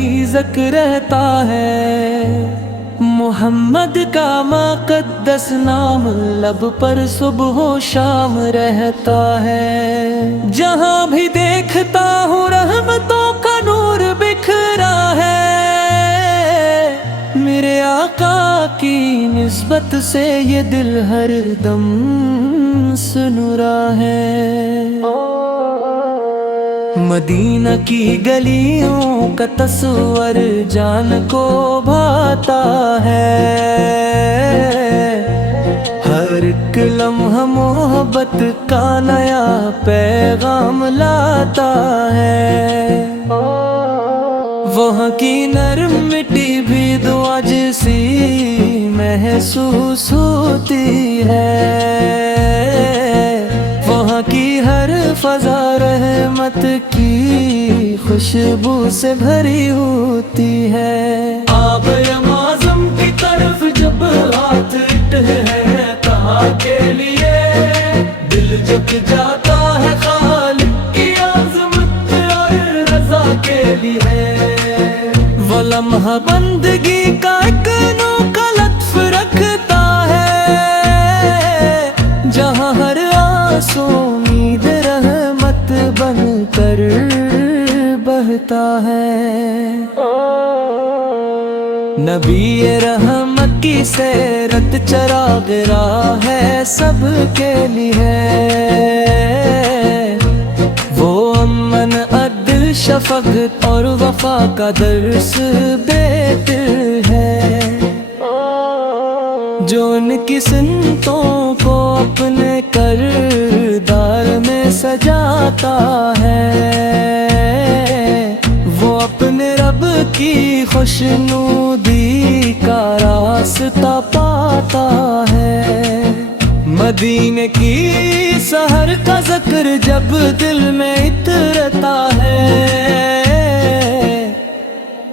ریزق رہتا ہے، محمد کا مقدس نام لب پر صبح و شام رہتا ہے، جہاں بھی دیکھتا ہوں رحمتوں کا نور بکھرا ہے، میرے آقا کی نسبت سے یہ دل ہر دم سنورا ہے۔ مدینہ کی گلیوں کا تصور جان کو بھاتا ہے، ہر ایک لمحہ محبت کا نیا پیغام لاتا ہے، وہاں کی نرم مٹی بھی دعا جیسی محسوس ہوتی ہے، وہاں کی ہر فضا رحمت کی خوشبو سے بھری ہوتی ہے۔ آب معظم کی طرف جب ہاتھ اٹھے ہیں کہاں کے لیے، دل جھک جاتا ہے خالق کی عظمت اور رضا کے لیے، وہ لمحہ بندگی کا ایک انوکھا لطف رکھتا ہے، جہاں ہر آنسو امید رحمت بن کر بہتا ہے۔ نبی رحمت کی سیرت چراغ راہ ہے سب کے لیے، وہ امن عدل شفقت اور وفا کا درس دیتے ہیں، جو ان کی سنتوں کو اپنے کردار میں سجاتا ہے، وہ اپنے رب کی خوشنودی کا راستہ پاتا ہے۔ مدینے کی سحر کا ذکر جب دل میں اترتا ہے،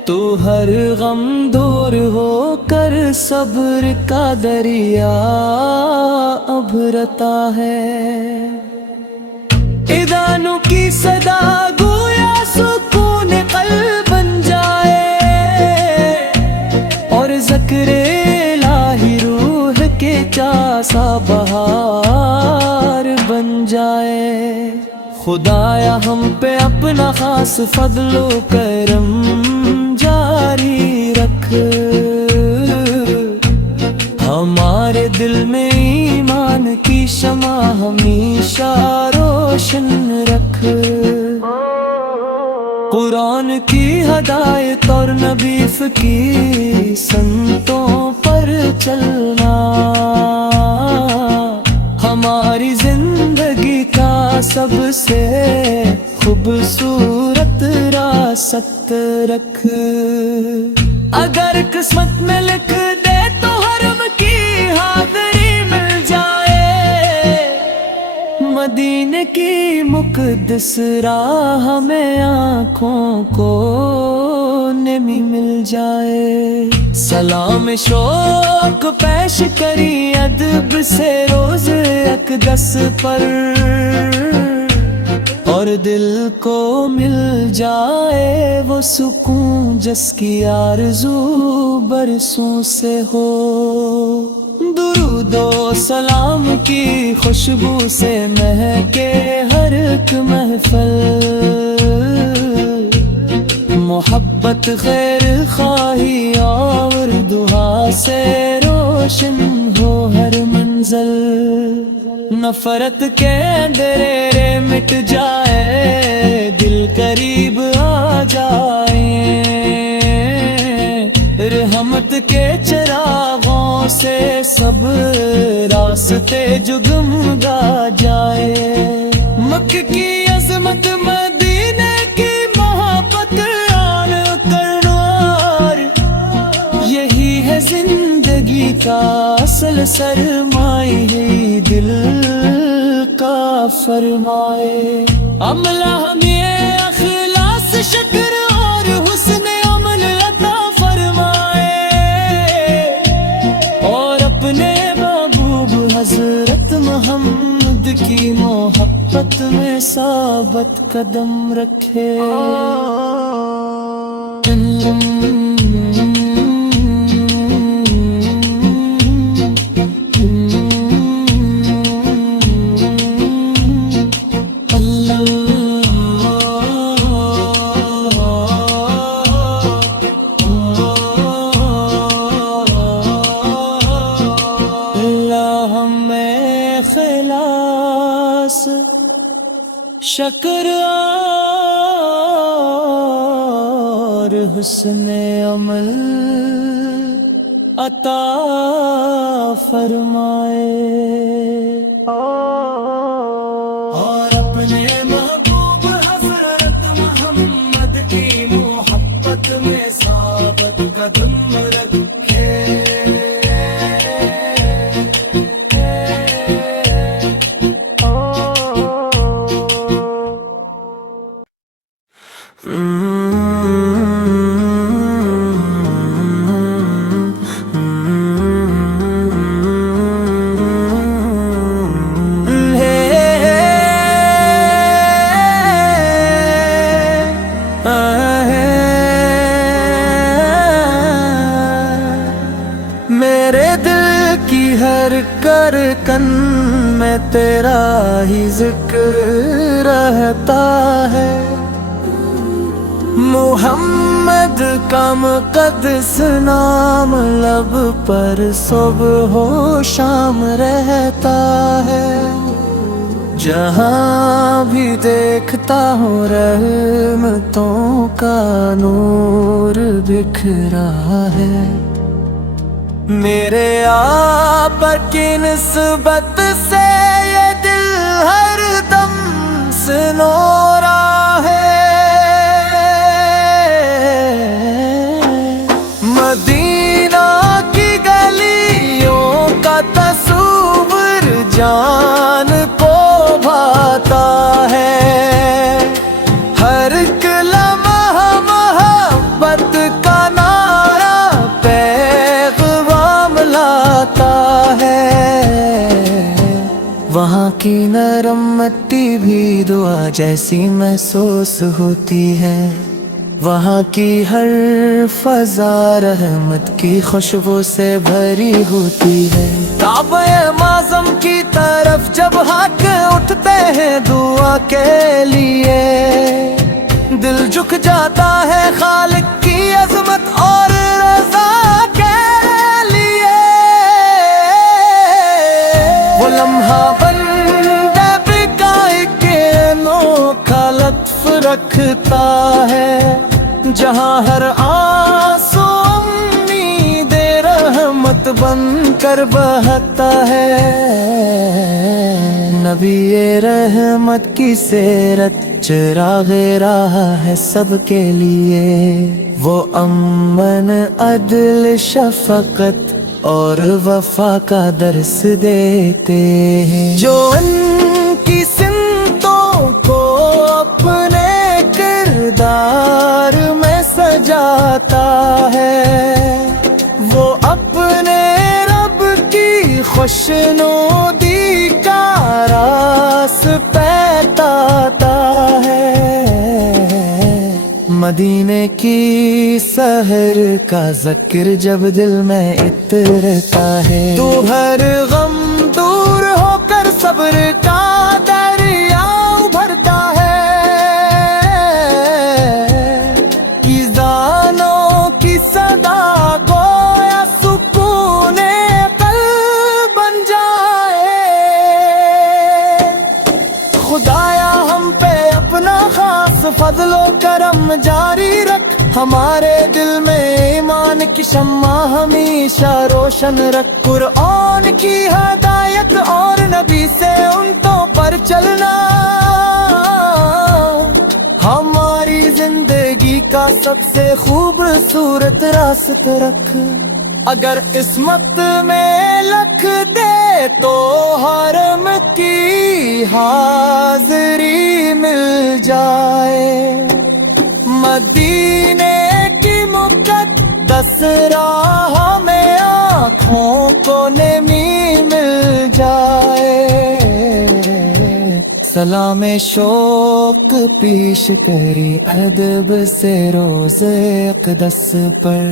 تو ہر غم دور ہو کر صبر کا دریا ابھرتا ہے۔ اذانوں کی صدا گویا سکون قلب بن جائے، اور ذکر الہی روح کے چاسا بہار بن جائے۔ خدایا ہم پہ اپنا خاص فضل و کرم جاری رکھ، ہمارے دل میں ایمان کی شمع ہمیشہ روشن رکھ، قرآن کی ہدایت اور نبی کی سنتوں پر چلنا، ہماری زندگی کا سب سے خوبصورت راست رکھ۔ اگر قسمت میں لکھ دے تو حرم کی حاضری مل جائے، مدینے کی مقدس راہ میں آنکھوں کو نمی مل جائے۔ سلام شوق پیش کری ادب سے روز اقدس پر، اور دل کو مل جائے وہ سکون جس کی آرزو برسوں سے ہو۔ درود و سلام کی خوشبو سے مہکے ہر ایک محفل، محبت خیر خواہی اور دعا سے روشن ہو ہر منزل، نفرت کے اندھیرے مٹ جائے، دل قریب آ جائیں، رحمت کے چراغوں سے سب راستے جگمگا جائے۔ مکہ کی عظمت مدینے کی محبت آن کرنوار، یہی ہے زندگی کا اصل سرمایہ، دل کا فرمائے۔ عملہ ہمیں اخلاص شکر اور حسن عمل عطا فرمائے، اور اپنے محبوب حضرت محمد کی محبت میں ثابت قدم رکھے۔ شکر اور حسن عمل عطا فرمائے، اور اپنے محبوب حضرت محمد کی محبت میں ثابت قدم رکھے۔ میرے دل کی ہر کرکن میں تیرا ہی ذکر رہتا ہے، محمد کا مقدس نام لب پر صبح و شام رہتا ہے، جہاں بھی دیکھتا ہوں رحمتوں کا نور بکھرا ہے، میرے آپ کی نسبت سے یہ دل ہر دم سنورا ہے، مدینہ کی گلیوں کا تصور جان کو بھاتا ہے، ہر ایک لمحہ محبت کا نعرہ پیغام لاتا ہے، وہاں کی نرم مٹی بھی دعا جیسی محسوس ہوتی ہے، وہاں کی ہر فضا رحمت کی خوشبو سے بھری ہوتی ہے، کعبہ معظم کی طرف جب ہاتھ اٹھتے ہیں دعا کے لیے، دل جھک جاتا ہے خالق کی عظمت اور رضا کے لیے، وہ لمحہ بندے بکائے کے انوکھا لطف رکھتا ہے، جہاں ہر آنسو امید رحمت بن کر بہتا ہے، نبی رحمت کی سیرت چراغ راہ ہے سب کے لیے، وہ امن عدل شفقت اور وفا کا درس دیتے ہیں، جو ان کی سمتوں کو اپنے کردار میں سجاتا ہے، وہ اپنے رب کی خوشنودی کا راس پہتاتا ہے، مدینے کی سحر کا ذکر جب دل میں اترتا ہے، تو ہر غم دور ہو کر صبر کا دریا بھرتا ہے، ایذانوں کی صدا گویا سکون قلب بن جائے، خدایا ہم پہ اپنا خاص فضل و کرم جاری رکھ، ہمارے دل میں ایمان کی شمع ہمیشہ روشن رکھ، قرآن کی ہدایت اور نبی سے انٹوں پر چلنا ہماری زندگی کا سب سے خوبصورت راستہ رکھ، اگر قسمت میں لکھ دے تو حرم کی حاضری مل جائے، مدینے کی مقدس راہ میں آنکھوں کو نمی مل جائے، سلام شوق پیش کری ادب سے روز اقدس پر،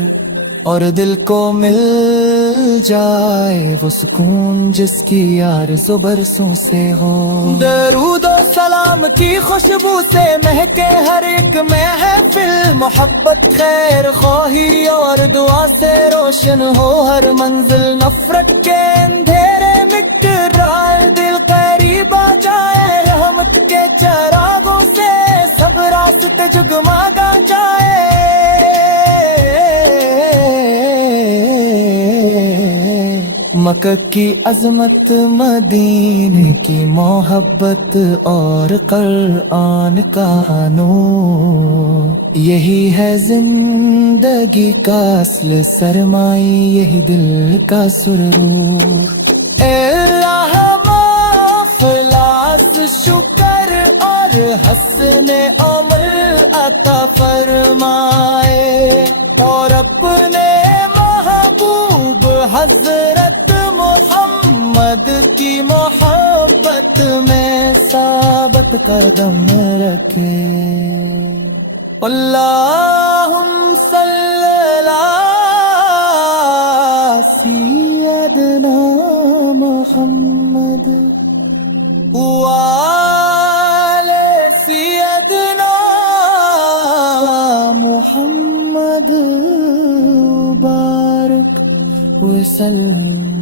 اور دل کو مل جائے وہ سکون جس کی آرزو برسوں سے ہو۔ درود و سلام کی خوشبو سے مہکے ہر ایک محفل، محبت خیر خواہی اور دعا سے روشن ہو ہر منزل، نفرت کے اندھیرے مٹ جائے دل قریب آ جائے، رحمت کے چراغوں سے سب راستے جگمگا جائے۔ مکہ کی عظمت، مدینے کی محبت اور قرآن کا نور، یہی ہے زندگی کا اصل سرمائی، یہی دل کا سرور۔ اے اللہ اخلاص شکر اور حسن عمل عطا فرمائے، اور اپنے محبوب حضرت محمد کی محبت میں ثابت قدم رکھے۔ اللہم صلی علی سیدنا محمد وآل سیدنا محمد بارک وسلم۔